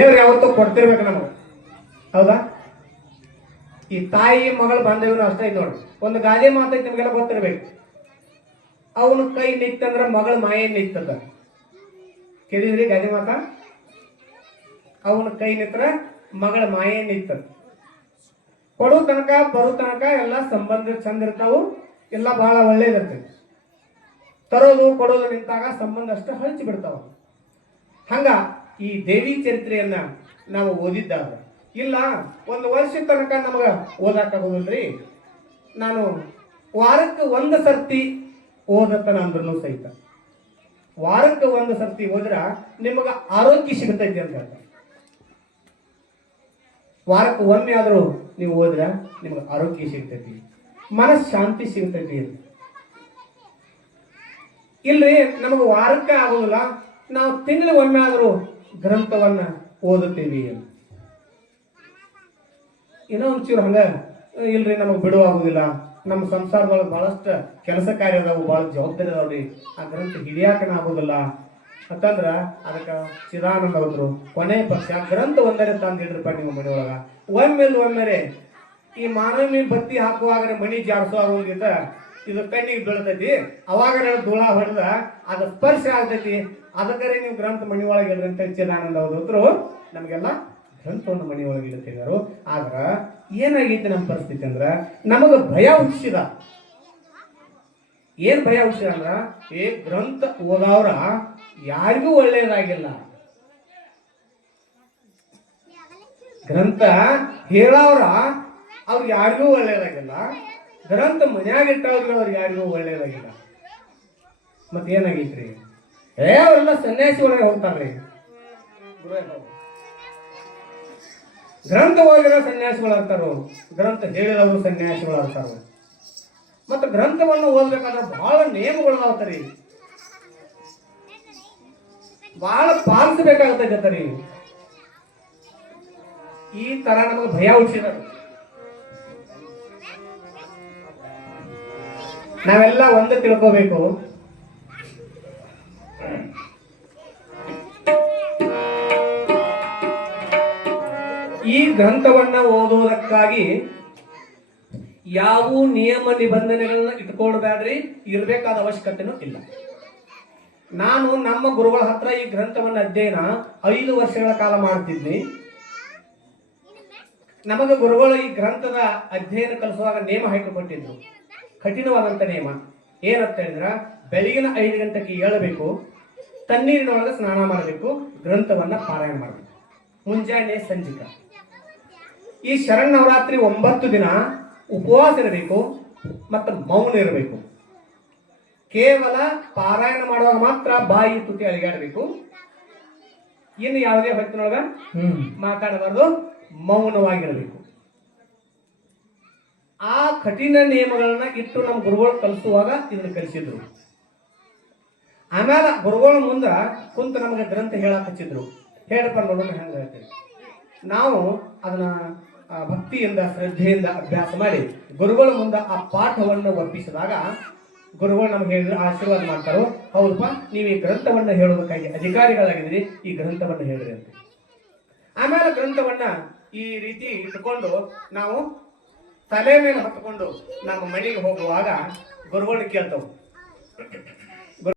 ದೇವ್ರು ಯಾವತ್ತೂ ಕೊಡ್ತಿರ್ಬೇಕು ನಮಗೆ, ಹೌದಾ? ಈ ತಾಯಿ ಮಗಳ ಬಾಂಧವ್ಯನು ಅಷ್ಟೇ ಐತೆ ನೋಡಿ. ಒಂದು ಗಾದೆ ಮಾತೈತಿ, ನಿಮಗೆಲ್ಲ ಗೊತ್ತಿರ್ಬೇಕು. ಅವನು ಕೈ ನಿತ್ತಂದ್ರ ಮಗಳ ಮಾಯೆ ನಿತ್ತದ. ಕೇಳಿದ್ರಿ ಗಾದೆ ಮಾತ? ಅವನ ಕೈ ನಿತ್ರ ಮಗಳ ಮಾಯೆ ನಿತ್ತದ. ಕೊಡೋ ತನಕ ಬರೋ ತನಕ ಎಲ್ಲ ಸಂಬಂಧ ಚಂದ ಇರ್ತಾವು, ಎಲ್ಲ ಬಹಳ ಒಳ್ಳೇದಿರ್ತೈತಿ. ತರೋದು ಕೊಡೋದು ನಿಂತಾಗ ಸಂಬಂಧ ಅಷ್ಟು ಹಂಚಿ ಬಿಡ್ತಾವ. ಹಂಗ ಈ ದೇವಿ ಚರಿತ್ರೆಯನ್ನ ನಾವು ಓದಿದ್ದಾಗ ಇಲ್ಲ, ಒಂದು ವರ್ಷದ ತನಕ ನಮಗ ಓದಾಕಾಗೋದಿಲ್ರಿ, ನಾನು ವಾರಕ್ಕೆ ಒಂದು ಸರ್ತಿ ಓದತನ ಅಂದ್ರೂ ಸಹಿತ, ವಾರಕ್ಕೆ ಒಂದು ಸರ್ತಿ ಓದ್ರ ನಿಮಗ ಆರೋಗ್ಯ ಸಿಗತೈತಿ ಅಂತ ಹೇಳ್ತಾರೆ. ವಾರಕ್ಕೆ ಒಮ್ಮೆ ಆದ್ರೂ ನೀವು ಓದ್ರ ನಿಮ್ಗೆ ಆರೋಗ್ಯ ಸಿಗ್ತೈತಿ, ಮನಸ್ ಶಾಂತಿ ಸಿಗ್ತೈತಿ. ಇಲ್ರಿ ನಮಗೆ ವಾರಕ್ಕೆ ಆಗೋದಿಲ್ಲ, ನಾವು ತಿಂಗಳು ಒಮ್ಮೆ ಆದ್ರೂ ಗ್ರಂಥವನ್ನ ಓದುತ್ತೀವಿ. ಏನೋ ಒಂಚೂರು ಹಂಗ ಇಲ್ರಿ ನಮಗೆ ಬಿಡುವಾಗುದಿಲ್ಲ, ನಮ್ಮ ಸಂಸಾರದೊಳಗೆ ಬಹಳಷ್ಟು ಕೆಲಸ ಕಾರ್ಯ ಅದಾವು, ಬಹಳ ಜವಾಬ್ದಾರಿ ಅದಾವ್ರಿ, ಆ ಗ್ರಂಥ ಹಿಡಿಯಾಕನ ಆಗೋದಿಲ್ಲ ಅಂತಂದ್ರ ಅದಕ್ಕೆ ಚಿದಾನಂದ ಹೋದ್ರು ಕೊನೆ ಪಕ್ಷ ಗ್ರಂಥ ಒಂದರೆ ತಂದಿಡ್ರಪ್ಪ ನಿಮ್ಮ ಮನೆಯೊಳಗ. ಒಮ್ಮೆಲೆ ಈ ಮಾನವಿ ಬತ್ತಿ ಹಾಕುವಾಗ ಮಣಿ ಜಾರಿಸುವಾಗ ಒಂದಿತ ಇದು ಕಣ್ಣಿಗೆ ಬೀಳ್ತೈತಿ, ಅವಾಗ ಧೂಳ ಹೊಡೆದ ಅದು ಸ್ಪರ್ಶ ಆಗ್ತೈತಿ, ಅದಕ್ಕರೆ ನೀವು ಗ್ರಂಥ ಮಣಿ ಒಳಗೆ ಇಡ್ರಿ ಅಂತ ಚಿದಾನಂದ ಹೋದ್ರು ನಮಗೆಲ್ಲ ಗ್ರಂಥವನ್ನು ಮಣಿ ಒಳಗೆ ಇಡುತ್ತಿದ್ದರು. ಆದ್ರ ಏನಾಗೈತಿ ನಮ್ಮ ಪರಿಸ್ಥಿತಿ ಅಂದ್ರ ನಮಗ ಭಯ ಹುಟ್ಟಿಸಿದ. ಏನ್ ಭಯ ಹುಟ್ಟಿಸಿದ ಅಂದ್ರ ಈ ಗ್ರಂಥ ಓದವ್ರ ಯಾರಿಗೂ ಒಳ್ಳೇದಾಗಿಲ್ಲ, ಗ್ರಂಥ ಹೇಳವ್ರ ಅವ್ರಿಗೆ ಯಾರಿಗೂ ಒಳ್ಳೇದಾಗಿಲ್ಲ, ಗ್ರಂಥ ಮನ್ಯಾಗ ಇಟ್ಟವ್ರಿಗೆ ಅವ್ರಿಗೆ ಯಾರಿಗೂ ಒಳ್ಳೇದಾಗಿಲ್ಲ. ಮತ್ತೇನಾಗೈತ್ರಿ? ಅವರೆಲ್ಲ ಸನ್ಯಾಸಿ ಒಳಗೆ ಹೋಗ್ತಾರ್ರಿ. ಗ್ರಂಥ ಓದಿರೋ ಸನ್ಯಾಸಿಗಳು ಆಗ್ತಾರೋ, ಗ್ರಂಥ ಹೇಳಿದವರು ಸನ್ಯಾಸಿಗಳು ಆಗ್ತಾರೋ. ಮತ್ತು ಗ್ರಂಥವನ್ನು ಓದ್ಬೇಕಾದ್ರೆ ಬಹಳ ನಿಯಮಗಳು ಆಗ್ತಾರಿ, ಬಹಳ ಪಾಲಿಸಬೇಕಾಗತ್ತರಿ. ಈ ತರ ನಮಗೆ ಭಯ ಹುಟ್ಟಿಸಿದ. ನಾವೆಲ್ಲ ಒಂದು ತಿಳ್ಕೋಬೇಕು, ಈ ಗ್ರಂಥವನ್ನ ಓದುವುದಕ್ಕಾಗಿ ಯಾವ ನಿಯಮ ನಿಬಂಧನೆಗಳನ್ನ ಇಟ್ಕೊಳ್ಬೇಡ್ರಿ, ಇರಬೇಕಾದ ಅವಶ್ಯಕತೆನೂ ಇಲ್ಲ. ನಾನು ನಮ್ಮ ಗುರುಗಳ ಹತ್ರ ಈ ಗ್ರಂಥವನ್ನ ಅಧ್ಯಯನ 5 ವರ್ಷಗಳ ಕಾಲ ಮಾಡ್ತಿದ್ನಿ. ನಮಗೆ ಗುರುಗಳು ಈ ಗ್ರಂಥದ ಅಧ್ಯಯನ ಕಲಿಸುವಾಗ ನೇಮ ಹಾಕಿಕೊಟ್ಟಿದ್ರು, ಕಠಿಣವಾದಂತ ನೇಮ. ಏನಂತ ಹೇಳಿದ್ರ ಬೆಳಗಿನ 5 ಗಂಟೆಗೆ ಏಳಬೇಕು, ತಣ್ಣೀರಿನೊಳಗೆ ಸ್ನಾನ ಮಾಡಬೇಕು, ಗ್ರಂಥವನ್ನ ಪಾರಾಯಣ ಮಾಡಬೇಕು, ಮುಂಜಾನೆ ಸಂಜಿಕ. ಈ ಶರನ್ನವರಾತ್ರಿ 9 ದಿನ ಉಪವಾಸ ಇರಬೇಕು ಮತ್ತು ಮೌನ ಇರಬೇಕು. ಕೇವಲ ಪಾರಾಯಣ ಮಾಡುವಾಗ ಮಾತ್ರ ಬಾಯಿ ತುಟಿ ಅಲಿಗಾಡಬೇಕು, ಇನ್ನು ಯಾವುದೇ ಹೊತ್ತಿನೊಳಗ ಮಾತಾಡಬಾರ್ದು, ಮೌನವಾಗಿರಬೇಕು. ಆ ಕಠಿಣ ನಿಯಮಗಳನ್ನ ಇಟ್ಟು ನಮ್ಮ ಗುರುಗಳು ಕಲಿಸುವಾಗ ಇದನ್ನು ಕಲಿಸಿದ್ರು. ಆಮೇಲೆ ಗುರುಗಳ ಮುಂದ ಕುಂತ ನಮಗೆ ಗ್ರಂಥ ಹೇಳಕ್ ಹಚ್ಚಿದ್ರು. ಹೇಳಪ್ಪ ನೋಡೋಣ ಹೆಂಗ ಹೇಳ್ತೇವೆ. ನಾವು ಅದನ್ನ ಭಕ್ತಿಯಿಂದ ಶ್ರದ್ಧೆಯಿಂದ ಅಭ್ಯಾಸ ಮಾಡಿ ಗುರುಗಳ ಮುಂದೆ ಆ ಪಾಠವನ್ನು ಒಪ್ಪಿಸಿದಾಗ ಗುರುಗಳು ನಮ್ಗೆ ಹೇಳಿದ್ರು, ಆಶೀರ್ವಾದ ಮಾಡ್ತಾರೋ, ಹೌದಪ್ಪ ನೀವು ಈ ಗ್ರಂಥವನ್ನ ಹೇಳೋದಕ್ಕಾಗಿ ಅಧಿಕಾರಿಗಳಾಗಿದ್ದೀರಿ, ಈ ಗ್ರಂಥವನ್ನ ಹೇಳ್ರಿ ಅಂತ. ಆಮೇಲೆ ಗ್ರಂಥವನ್ನ ಈ ರೀತಿ ಇಟ್ಕೊಂಡು ನಾವು ತಲೆ ಮೇಲೆ ಹೊತ್ಕೊಂಡು ನಮ್ಮ ಮನೆಗೆ ಹೋಗುವಾಗ ಗುರುಗಳು ಕೇಳ್ತಾವ,